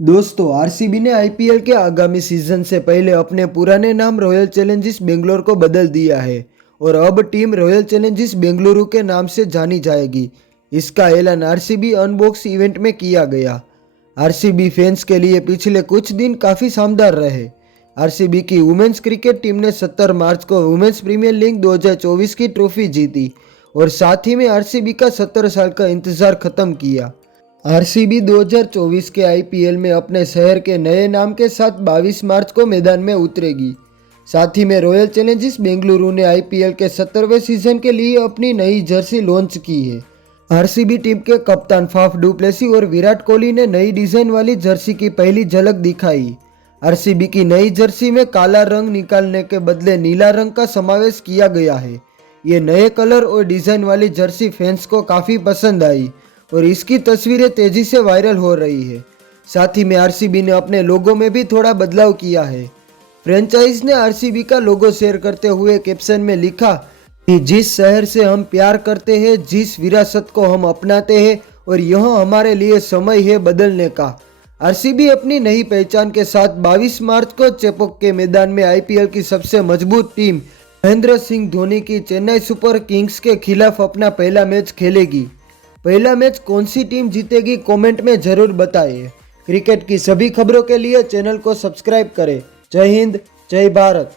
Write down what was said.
दोस्तों, आरसीबी ने आईपीएल के आगामी सीजन से पहले अपने पुराने नाम रॉयल चैलेंजर्स बेंगलोर को बदल दिया है और अब टीम रॉयल चैलेंजर्स बेंगलुरु के नाम से जानी जाएगी। इसका ऐलान आरसीबी अनबॉक्स इवेंट में किया गया। आरसीबी फैंस के लिए पिछले कुछ दिन काफ़ी शानदार रहे। आरसीबी की वुमेन्स क्रिकेट टीम ने 17 मार्च को वुमेन्स प्रीमियर लीग 2024 की ट्रॉफी जीती और साथ ही में आरसीबी का 17 साल का इंतजार खत्म किया। आरसीबी 2024 के आईपीएल में अपने शहर के नए नाम के साथ 22 मार्च को मैदान में उतरेगी। साथ ही में रॉयल चैलेंजर्स बेंगलुरु ने आईपीएल के 17वें सीजन के लिए अपनी नई जर्सी लॉन्च की है। आरसीबी टीम के कप्तान फाफ डु प्लेसी और विराट कोहली ने नई डिजाइन वाली जर्सी की पहली झलक दिखाई। आरसीबी की नई जर्सी में काला रंग निकालने के बदले नीला रंग का समावेश किया गया है। ये नए कलर और डिजाइन वाली जर्सी फैंस को काफ़ी पसंद आई और इसकी तस्वीरें तेजी से वायरल हो रही है। साथ ही में आरसीबी ने अपने लोगो में भी थोड़ा बदलाव किया है। फ्रेंचाइज ने आरसीबी का लोगो शेयर करते हुए कैप्शन में लिखा कि जिस शहर से हम प्यार करते हैं, जिस विरासत को हम अपनाते हैं और यह हमारे लिए समय है बदलने का। आरसीबी अपनी नई पहचान के साथ 22 मार्च को चेपॉक के मैदान में आईपीएल की सबसे मजबूत टीम महेंद्र सिंह धोनी की चेन्नई सुपर किंग्स के खिलाफ अपना पहला मैच खेलेगी। पहला मैच कौन सी टीम जीतेगी, कमेंट में जरूर बताइए। क्रिकेट की सभी खबरों के लिए चैनल को सब्सक्राइब करें। जय हिंद, जय भारत।